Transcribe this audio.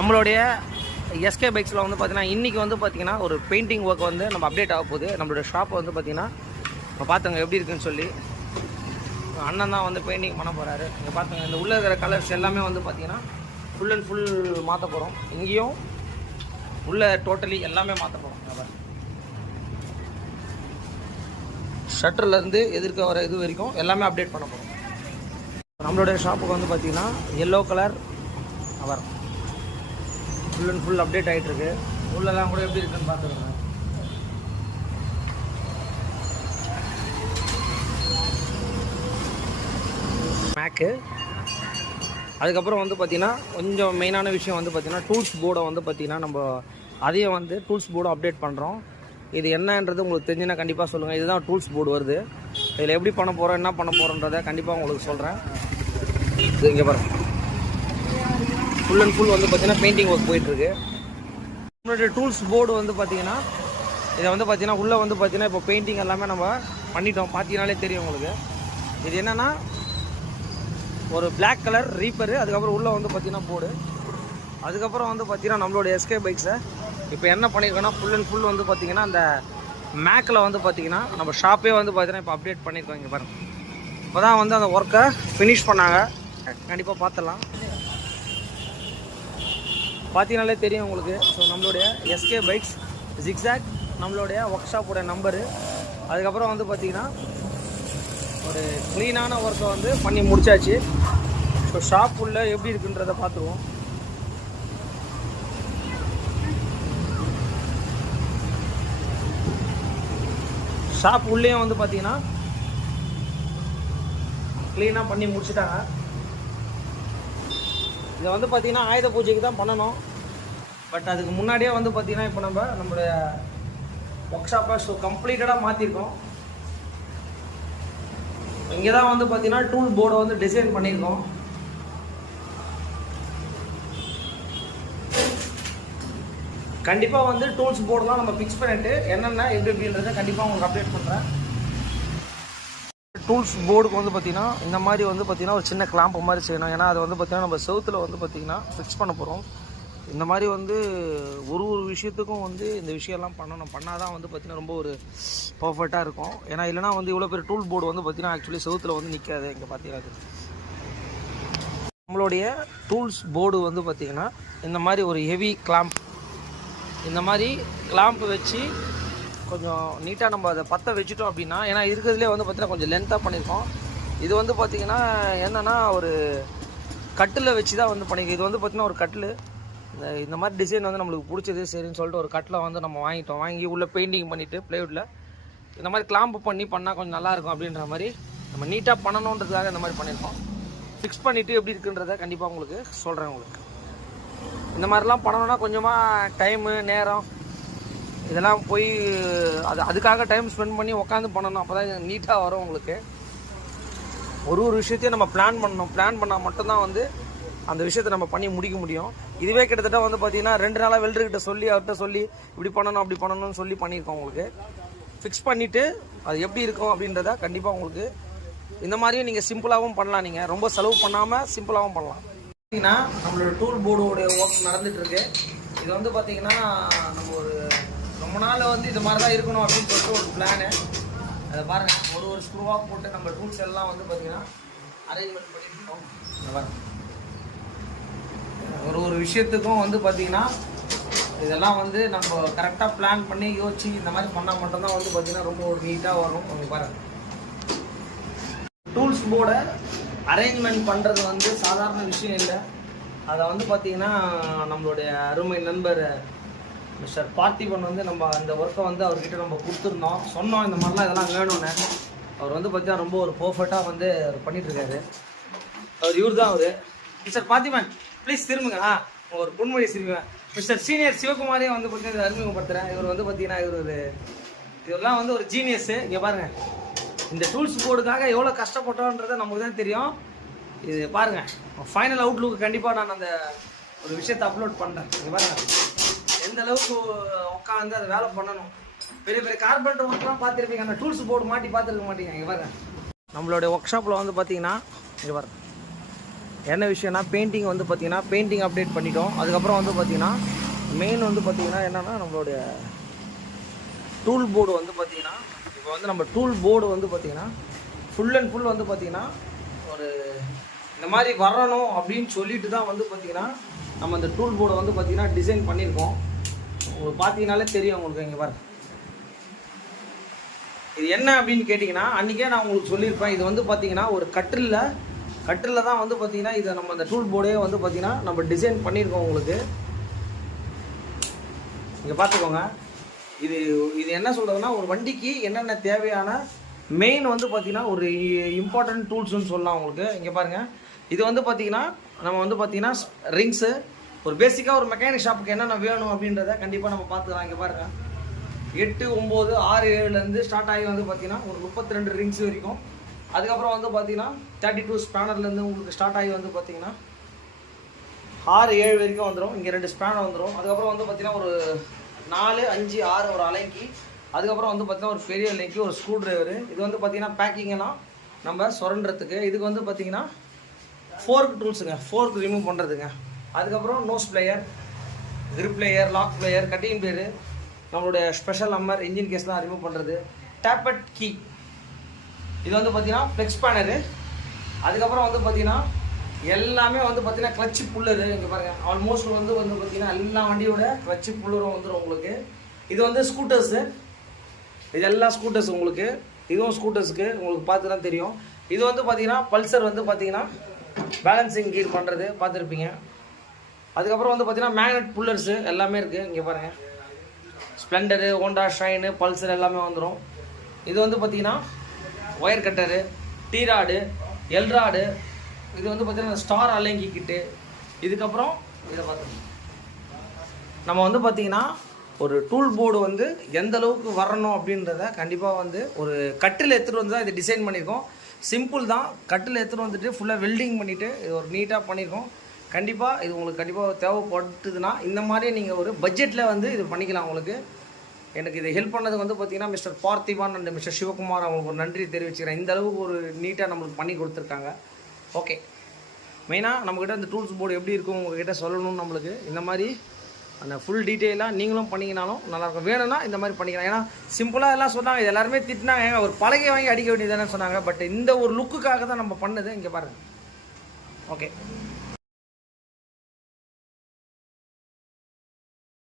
நம்மளுடைய எஸ்கே பைக்ஸில் வந்து பார்த்தீங்கன்னா இன்றைக்கி வந்து பார்த்திங்கன்னா ஒரு பெயிண்டிங் ஒர்க் வந்து நம்ம அப்டேட் ஆக போகுது. நம்மளோட ஷாப் வந்து பார்த்திங்கன்னா இப்போ பார்த்துங்க எப்படி இருக்குன்னு சொல்லி அண்ணன் தான் வந்து பெயிண்டிங் பண்ண போகிறாரு. இங்கே பார்த்துங்க இந்த உள்ளே இருக்கிற கலர்ஸ் எல்லாமே வந்து பார்த்திங்கன்னா ஃபுல் அண்ட் ஃபுல் மாற்ற போகிறோம். இங்கேயும் உள்ள டோட்டலி எல்லாமே மாற்ற போகிறோம். ஷட்டர்லேருந்து எதிர்க்க வர இது வரைக்கும் எல்லாமே அப்டேட் பண்ண போகிறோம். நம்மளுடைய ஷாப்புக்கு வந்து பார்த்திங்கன்னா எல்லோ கலர் அவர் ஃபுல் அண்ட் ஃபுல் அப்டேட் ஆகிட்டுருக்கு. உள்ளெல்லாம் கூட எப்படி இருக்குன்னு பார்த்துருங்க. மேக்கு அதுக்கப்புறம் வந்து பார்த்திங்கன்னா கொஞ்சம் மெயினான விஷயம் வந்து பார்த்திங்கன்னா டூல்ஸ் போர்டை வந்து பார்த்திங்கன்னா நம்ம அதையும் வந்து டூல்ஸ் போர்டும் அப்டேட் பண்ணுறோம். இது என்னன்றது உங்களுக்கு தெரிஞ்சுன்னா கண்டிப்பாக சொல்லுங்கள். இதுதான் டூல்ஸ் போர்டு வருது. இதில் எப்படி பண்ண போகிறோம் என்ன பண்ண போகிறோன்றதை கண்டிப்பாக உங்களுக்கு சொல்கிறேன். இது இங்கே பாருங்கள் ஃபுல் அண்ட் ஃபுல் வந்து பார்த்திங்கன்னா பெயிண்டிங் ஒர்க் போயிட்டுருக்கு. நம்மளுடைய டூல்ஸ் போர்டு வந்து பார்த்திங்கன்னா இதை வந்து பார்த்திங்கன்னா உள்ளே வந்து பார்த்திங்கன்னா இப்போ பெயிண்டிங் எல்லாமே நம்ம பண்ணிட்டோம். பார்த்தீங்கனாலே தெரியும் உங்களுக்கு. இது என்னென்னா ஒரு பிளாக் கலர் ரீப்பரு, அதுக்கப்புறம் உள்ளே வந்து பார்த்திங்கன்னா போர்டு, அதுக்கப்புறம் வந்து பார்த்திங்கன்னா நம்மளோட எஸ்கே பைக்ஸை இப்போ என்ன பண்ணியிருக்கோன்னா ஃபுல் அண்ட் ஃபுல் வந்து பார்த்திங்கன்னா அந்த மேக்கில் வந்து பார்த்திங்கன்னா நம்ம ஷாப்பே வந்து பார்த்திங்கன்னா இப்போ அப்டேட் பண்ணியிருக்கோம். இங்கே பாருங்கள் இப்போ தான் வந்து அந்த ஒர்க்கை ஃபினிஷ் பண்ணாங்க. கண்டிப்பாக பார்த்துடலாம். பார்த்தீங்கனாலே தெரியும் உங்களுக்கு. ஸோ நம்மளுடைய எஸ்கே பைக்ஸ் ஜிக்ஸாக் நம்மளுடைய ஒர்க் ஷாப்போட நம்பரு. அதுக்கப்புறம் வந்து பார்த்திங்கன்னா ஒரு க்ளீனான ஒர்க்கை வந்து பண்ணி முடிச்சாச்சு. ஸோ ஷாப் உள்ள எப்படி இருக்குன்றதை பார்த்துருவோம். ஷாப் உள்ளேயும் வந்து பார்த்தீங்கன்னா க்ளீனாக பண்ணி முடிச்சுட்டாங்க. இதை வந்து பார்த்திங்கன்னா ஆயுத பூஜைக்கு தான் பண்ணணும். பட் அதுக்கு முன்னாடியே வந்து பார்த்திங்கன்னா இப்போ நம்மளுடைய ஒர்க் ஷாப்பை ஸோ கம்ப்ளீட்டடாக மாற்றிருக்கோம். இங்கே தான் வந்து பார்த்திங்கன்னா டூல் போர்டை வந்து டிசைன் பண்ணியிருக்கோம். கண்டிப்பாக வந்து டூல்ஸ் போர்டெலாம் நம்ம ஃபிக்ஸ் பண்ணிவிட்டு என்னென்ன எப்படி எப்படின்றத கண்டிப்பாக உங்களுக்கு அப்டேட் பண்ணுறேன். டூல்ஸ் போர்டுக்கு வந்து பார்த்திங்கன்னா இந்த மாதிரி வந்து பார்த்திங்கன்னா ஒரு சின்ன கிளாம்பு மாதிரி செய்யணும். ஏன்னா அது வந்து பார்த்திங்கன்னா நம்ம செவுத்தில் வந்து பார்த்திங்கன்னா ஃபிக்ஸ் பண்ண போகிறோம். இந்த மாதிரி வந்து ஒரு விஷயத்துக்கும் வந்து இந்த விஷயம்லாம் பண்ணணும். பண்ணால் தான் வந்து பார்த்திங்கன்னா ரொம்ப ஒரு பர்ஃபெக்டாக இருக்கும். ஏன்னா இல்லைனா வந்து இவ்வளோ பேர் டூல் போர்டு வந்து பார்த்திங்கன்னா ஆக்சுவலி செவுத்தில் வந்து நிற்காது. இங்கே பார்த்தீங்கன்னா நம்மளுடைய டூல்ஸ் போர்டு வந்து பார்த்திங்கன்னா இந்த மாதிரி ஒரு ஹெவி கிளாம்ப், இந்த மாதிரி கிளாம்ப் வச்சு கொஞ்சம் நீட்டாக நம்ம அதை பற்ற வச்சுட்டோம் அப்படின்னா, ஏன்னா இருக்கிறதுலே வந்து பார்த்திங்கன்னா கொஞ்சம் லென்த்தாக பண்ணியிருக்கோம். இது வந்து பார்த்திங்கன்னா என்னென்னா ஒரு கட்டில் வச்சு தான் வந்து பண்ணியிருக்கோம். இது வந்து பார்த்திங்கன்னா ஒரு கட்டில். இந்த மாதிரி டிசைன் வந்து நம்மளுக்கு பிடிச்சது சரின்னு சொல்லிட்டு ஒரு கட்டில் வந்து நம்ம வாங்கிட்டோம். வாங்கி உள்ளே பெயிண்டிங் பண்ணிவிட்டு ப்ளைவுட்டில் இந்த மாதிரி கிளாம்ப் பண்ணால் கொஞ்சம் நல்லாயிருக்கும் அப்படின்ற மாதிரி நம்ம நீட்டாக பண்ணணுன்றதுக்காக இந்த மாதிரி பண்ணியிருக்கோம். ஃபிக்ஸ் பண்ணிவிட்டு எப்படி இருக்குன்றதை கண்டிப்பாக உங்களுக்கு சொல்கிறேன். உங்களுக்கு இந்த மாதிரிலாம் பண்ணணுன்னா கொஞ்சமாக டைமு நேரம் இதெல்லாம் போய் அதுக்காக டைம் ஸ்பெண்ட் பண்ணி உட்காந்து பண்ணணும். அப்போ தான் நீட்டாக வரும் உங்களுக்கு. ஒரு விஷயத்தையும் நம்ம பிளான் பண்ணணும். பிளான் பண்ணால் மட்டும்தான் வந்து அந்த விஷயத்தை நம்ம பண்ணி முடிக்க முடியும். இதுவே கிட்டத்தட்ட வந்து பார்த்திங்கன்னா 2 நாளாக வெல்டர்கிட்ட சொல்லி அவர்கிட்ட சொல்லி இப்படி பண்ணணும் அப்படி பண்ணணும்னு சொல்லி பண்ணியிருக்கோம். உங்களுக்கு ஃபிக்ஸ் பண்ணிவிட்டு அது எப்படி இருக்கும் அப்படின்றத கண்டிப்பாக உங்களுக்கு இந்த மாதிரியும் நீங்கள் சிம்பிளாகவும் பண்ணலாம். நீங்கள் ரொம்ப செலவு பண்ணாமல் சிம்பிளாகவும் பண்ணலாம். பார்த்தீங்கன்னா நம்மளோட டூல் போர்டோடைய ஒர்க் நடந்துகிட்ருக்கு. இது வந்து பார்த்திங்கன்னா நம்ம ஒரு ரொம்ப நாள் வந்து இது மாதிரி தான் இருக்கணும் அப்படின்னு சொல்லிட்டு ஒரு பிளானு. அதை பாருங்கள் ஒரு ஸ்க்ரூவாக போட்டு நம்ம டூல்ஸ் எல்லாம் வந்து பார்த்திங்கன்னா அரேஞ்ச்மெண்ட் பண்ணிட்டுருக்கோம். இந்த பாருங்கள் ஒரு விஷயத்துக்கும் வந்து பார்த்திங்கன்னா இதெல்லாம் வந்து நம்ம கரெக்டாக பிளான் பண்ணி யோசிச்சு இந்த மாதிரி பண்ணால் மட்டும்தான் வந்து பார்த்திங்கன்னா ரொம்ப ஒரு நீட்டாக வரும். உங்களுக்கு பாருங்கள் டூல்ஸ் போர்டை அரேஞ்ச்மெண்ட் பண்ணுறது வந்து சாதாரண விஷயம் இல்லை. அதை வந்து பார்த்திங்கன்னா நம்மளுடைய அருமை நண்பர் மிஸ்டர் பார்த்திபன் வந்து நம்ம அந்த ஒர்க்கை வந்து அவர்கிட்ட நம்ம கொடுத்துருந்தோம். சொன்னோம் இந்த மாதிரிலாம் இதெல்லாம் வேணும்னு. அவர் வந்து பார்த்திங்கன்னா ரொம்ப ஒரு பர்ஃபெக்டாக வந்து அவர் பண்ணிகிட்ருக்காரு. இவர் தான் அவர் மிஸ்டர் பார்த்திபன். ப்ளீஸ் திரும்புங்க. ஒரு பொன்மொழி சிரிப்பேன். மிஸ்டர் சீனியர் சிவகுமாரே வந்து பார்த்திங்கன்னா அறிமுகப்படுத்துகிறேன். இவர் வந்து பார்த்திங்கன்னா இவரெல்லாம் வந்து ஒரு ஜீனியஸு. இங்கே பாருங்கள் இந்த டூல்ஸ் போர்டுக்காக எவ்வளோ கஷ்டப்பட்டோன்றதை நமக்கு தான் தெரியும். இது பாருங்கள் ஃபைனல் அவுட்லுக்கு கண்டிப்பாக நான் அந்த ஒரு விஷயத்தை அப்லோட் பண்ணுறேன். இங்கே பாருங்கள் எந்த அளவுக்கு உட்காந்து அதை வேலை பண்ணணும். பெரிய பெரிய கார்பெண்டர் ஒர்க்லாம் பார்த்துருப்பீங்க. அந்த டூல்ஸ் போர்டு மாட்டி பார்த்துருக்க மாட்டீங்க. இங்கே பாருங்கள் நம்மளுடைய ஒர்க் ஷாப்பில் வந்து பார்த்தீங்கன்னா இங்கே பாருங்கள் என்ன விஷயம்னா பெயிண்டிங் வந்து பார்த்திங்கன்னா பெயிண்டிங் அப்டேட் பண்ணிட்டோம். அதுக்கப்புறம் வந்து பார்த்திங்கன்னா மெயின் வந்து பார்த்திங்கன்னா என்னென்னா நம்மளுடைய டூல் போர்டு வந்து பார்த்திங்கன்னா இப்போ வந்து நம்ம டூல் போர்டு வந்து பார்த்திங்கன்னா ஃபுல் அண்ட் ஃபுல் வந்து பார்த்திங்கன்னா ஒரு இந்த மாதிரி வரணும் அப்படின்னு சொல்லிட்டு தான் வந்து பார்த்திங்கன்னா நம்ம அந்த டூல் போர்டை வந்து பார்த்திங்கன்னா டிசைன் பண்ணியிருக்கோம். உங்களுக்கு பார்த்தீங்கனாலே தெரியும் உங்களுக்கு. இங்கே பாருங்க, இது என்ன அப்படின்னு கேட்டிங்கன்னா அன்றைக்கே நான் உங்களுக்கு சொல்லியிருப்பேன். இது வந்து பார்த்திங்கன்னா ஒரு கட்டிலில் தான் வந்து பார்த்திங்கன்னா இதை நம்ம அந்த டூல் போர்டே வந்து பார்த்திங்கன்னா நம்ம டிசைன் பண்ணியிருக்கோம் உங்களுக்கு. இங்கே பார்த்துக்கோங்க. இது என்ன சொல்கிறதுனா ஒரு வண்டிக்கு என்னென்ன தேவையான மெயின் வந்து பார்த்திங்கன்னா ஒரு இம்பார்ட்டன்ட் டூல்ஸ்னு சொல்லலாம் உங்களுக்கு. இங்கே பாருங்கள், இது வந்து பார்த்திங்கன்னா நம்ம வந்து பார்த்திங்கன்னா ரிங்ஸு ஒரு பேசிக்காக ஒரு மெக்கானிக் ஷாப்புக்கு என்னென்ன வேணும் அப்படின்றத கண்டிப்பாக நம்ம பார்த்துக்கலாம். இங்கே பாருங்கள், 8, 9, 6, 7லேருந்து ஸ்டார்ட் ஆகி வந்து பார்த்திங்கன்னா ஒரு 32 ரிங்ஸ் வரைக்கும். அதுக்கப்புறம் வந்து பார்த்திங்கன்னா 32 ஸ்பேனர்லேருந்து உங்களுக்கு ஸ்டார்ட் ஆகி வந்து பார்த்திங்கன்னா 6, 7 வரைக்கும் வந்துடும். இங்கே 2 ஸ்பேனர் வந்துடும். அதுக்கப்புறம் வந்து பார்த்திங்கன்னா ஒரு 4, 5, 6 ஒரு அலைக்கி. அதுக்கப்புறம் வந்து பார்த்திங்கன்னா ஒரு பெரிய அலைக்கி, ஒரு ஸ்க்ரூ ட்ரைவரு. இது வந்து பார்த்திங்கன்னா பேக்கிங்கெல்லாம் நம்ம சுரண்டுறதுக்கு. இதுக்கு வந்து பார்த்திங்கன்னா ஃபோர்க் டூல்ஸுங்க, ஃபோர்க் ரிமூவ் பண்ணுறதுங்க. அதுக்கப்புறம் nose plier, grip plier, lock plier, cutting plier, நம்மளுடைய ஸ்பெஷல் ஹம்மர், இன்ஜின் கேஸ்லாம் ரிமூவ் பண்ணுறது, டேப்பட் கீ. இது வந்து பார்த்திங்கன்னா ஃப்ளெக்ஸ் ஸ்பேனரு. அதுக்கப்புறம் வந்து பார்த்திங்கன்னா எல்லாமே வந்து பார்த்திங்கன்னா கிளச்சு புல்லரு. இங்கே பாருங்கள், ஆல்மோஸ்ட் வந்து பார்த்திங்கன்னா எல்லா வண்டியோட கிளச்சு புல்லரும் வந்துடும் உங்களுக்கு. இது வந்து ஸ்கூட்டர்ஸு, இது எல்லாம் ஸ்கூட்டர்ஸ் உங்களுக்கு. இதுவும் ஸ்கூட்டர்ஸுக்கு உங்களுக்கு பார்த்து தான் தெரியும். இது வந்து பார்த்திங்கன்னா பல்சர் வந்து பார்த்திங்கன்னா பேலன்சிங் கீர் பண்ணுறது பார்த்துருப்பீங்க. அதுக்கப்புறம் வந்து பார்த்திங்கன்னா மேக்னெட் புல்லர்ஸு எல்லாமே இருக்குது. இங்கே பாருங்கள், ஸ்ப்ளெண்டரு, ஹோண்டா ஷைனு, பல்சர் எல்லாமே வந்துடும். இது வந்து பார்த்திங்கன்னா ஒயர் கட்டரு, டீராடு, எல்ராடு. இது வந்து பார்த்திங்கன்னா ஸ்டார் அலைங்கி கிட்டு. இதுக்கப்புறம் இதை பார்த்துக்கணும், நம்ம வந்து பார்த்திங்கன்னா ஒரு டூல் போர்டு வந்து எந்த அளவுக்கு வரணும் அப்படின்றத கண்டிப்பாக வந்து ஒரு கட்டில் எடுத்துகிட்டு வந்து தான் இதை டிசைன் பண்ணியிருக்கோம். சிம்பிள் தான், கட்டில் எடுத்துகிட்டு வந்துட்டு ஃபுல்லாக வெல்டிங் பண்ணிவிட்டு இது ஒரு நீட்டாக பண்ணியிருக்கோம். கண்டிப்பாக இது உங்களுக்கு கண்டிப்பாக தேவைப்படுதுன்னா இந்த மாதிரி நீங்கள் ஒரு பட்ஜெட்டில் வந்து இது பண்ணிக்கலாம். உங்களுக்கு எனக்கு இதை ஹெல்ப் பண்ணது வந்து பார்த்திங்கன்னா மிஸ்டர் பார்த்திபான் அண்ட் மிஸ்டர் சிவகுமார் அவங்களுக்கு ஒரு நன்றி தெரிவிச்சுக்கிறேன். இந்த அளவுக்கு ஒரு நீட்டாக நம்மளுக்கு பண்ணி கொடுத்துருக்காங்க. ஓகே, மெயினாக நம்மக்கிட்ட இந்த டூல்ஸ் போர்டு எப்படி இருக்கும் உங்கள்கிட்ட சொல்லணும்னு நம்மளுக்கு இந்த மாதிரி அந்த ஃபுல் டீட்டெயிலாக நீங்களும் பண்ணிங்கனாலும் நல்லாயிருக்கும். வேணும்னா இந்த மாதிரி பண்ணிக்கலாம். ஏன்னா சிம்பிளாக எல்லாம் சொன்னாங்க, இது எல்லாருமே திட்டினாங்க, ஏங்க ஒரு பலகை வாங்கி அடிக்க வேண்டியதானே சொன்னாங்க. பட் இந்த ஒரு லுக்குக்காக தான் நம்ம பண்ணது. இங்கே பாருங்கள். ஓகே.